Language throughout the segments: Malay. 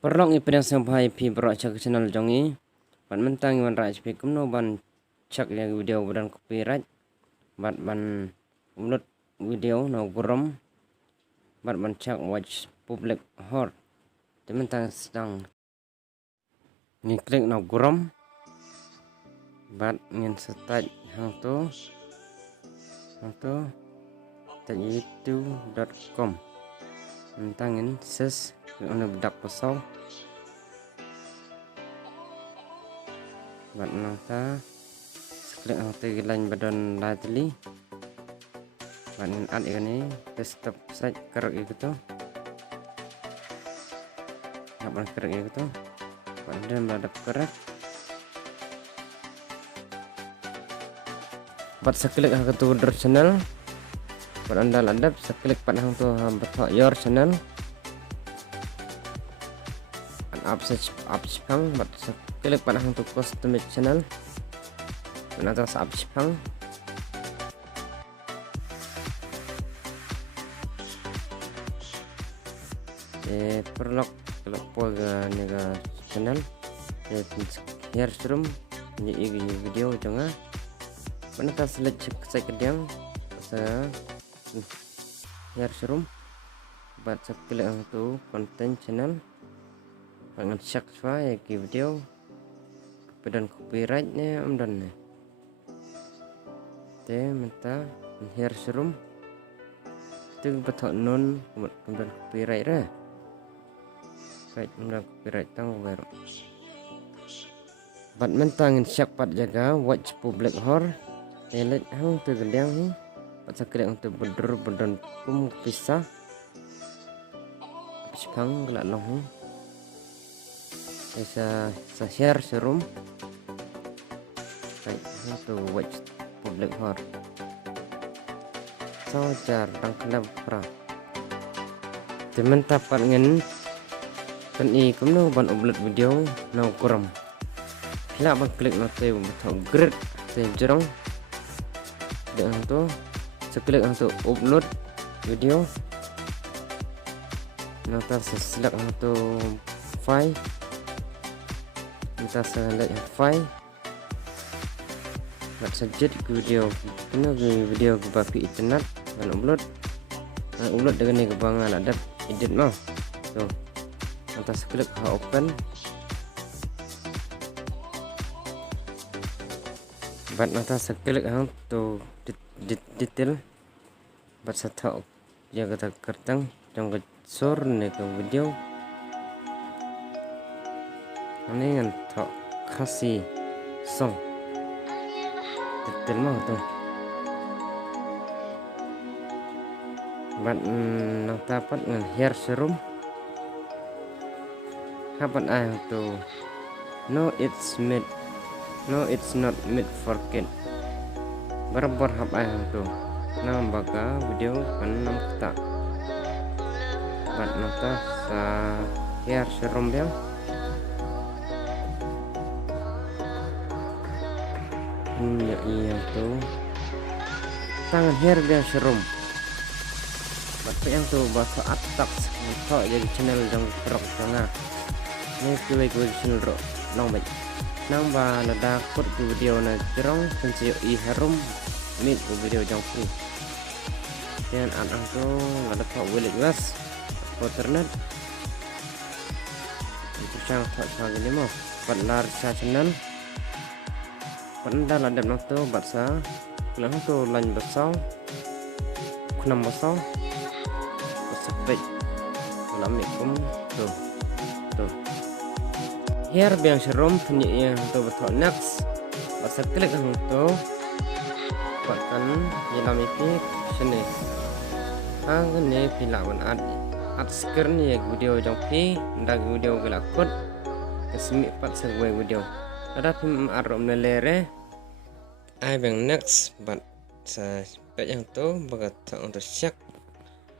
Perlong ipedang sampai pi berak cak channel jongi. Ban mentang iwan rai pi kumno ban cak yang video badan copyright. Ban upload video no gurom. Ban cak watch public hot. Di mentang sedang ni klik no gurom. Ban ngin start hang tu youtube.com. Mentangin ses ono bedak pesau bat nangta klik nangta gilan badan lateli banin ad ini desktop site kerek gitu ngapain kerek gitu badan badap kerek bat seklik hang tu channel bat andal adap seklik pat hang tu betok your channel Apsipang bat klik pada hang tu custom channel dan atas apsipang perlok kalau poga nega channel share stream ni video jonga mana tas select saya kedang saya share stream bat klik hang tu content channel dengan cek file ki video kemudian copyrightnya dan te minta share serum itu betul non kemudian copyright lah baik kemudian copyright tang baru bat mentangin cek pat jaga watch public hor telet hang tu gendang ni pat sakit untuk bedur kum pisah sepang gelak long saya share serum baik untuk watch public hor so jar dang kelab pra temen tapat ngen kan i kumno ban upload video no kuram hila ban klik no te betul great te jerong dan tu seklik untuk upload video nota select untuk file kita select file nak sajid video kena video ke bapi internet dan upload dengan ni kebangan ada edit mah tu atas klik open bat atas klik hang tu detail bat satu dia kata kertang trong ke sur ni ke video ini yang tak kasih song detail mah tu bat nak dapat dengan hair serum kapan ayah tu no it's not made for kid berapa hab ayah tu nam baga video kan nam tak bat nata sa hair serum dia iya tu tangan hair dia serum bapak yang tu bahasa atak kau jadi channel yang rock tengah ni kuai channel rock long baik nambah nada kod video na jerong pensio i harum mit video jang free dan anak tu ada kau boleh jelas internet itu sang tak lagi ni mau benar channel Pernah ada waktu bahasa kelang tu lain besar kunam besar sebab malam ikum tu here biang serum punya yang tu betul next bahasa klik hang tu buatkan dalam ini sini hang ni pilawan ad screen ni video jang pi ndak video gelakut kesmi pat segwe video ada pun arom nelere I bang next but sa pet yang tu bagat untuk check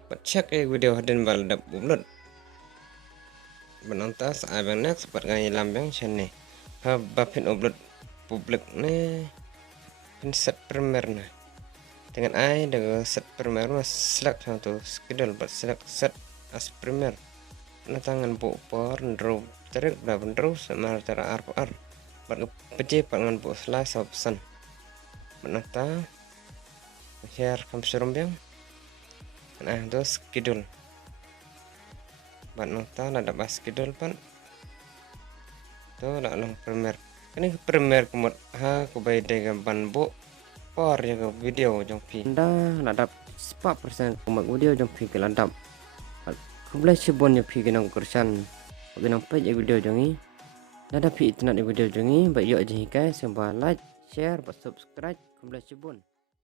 but check video haden bal dap upload benantas I bang next but ngai lambang channel ha bapin upload public ne pin set premier na dengan I dengan set premier mas select tu schedule but select set as premier na tangan bu por ndro terek da bendro sama cara ar bar pece pangan bu sla pesan menata share kam serum biang nah dos kidul ban nota nada bas kidul pan to nak long premier ini premier kumut ha ku bay de ban bu por ya video jong pi anda nadap 4% kumut video jong pi kelandap kumulai sibon ya pi genang kursan genang page video jongi nada pi internet video jongi ba yo aja hikai semba like share ba subscribe kumulai sibon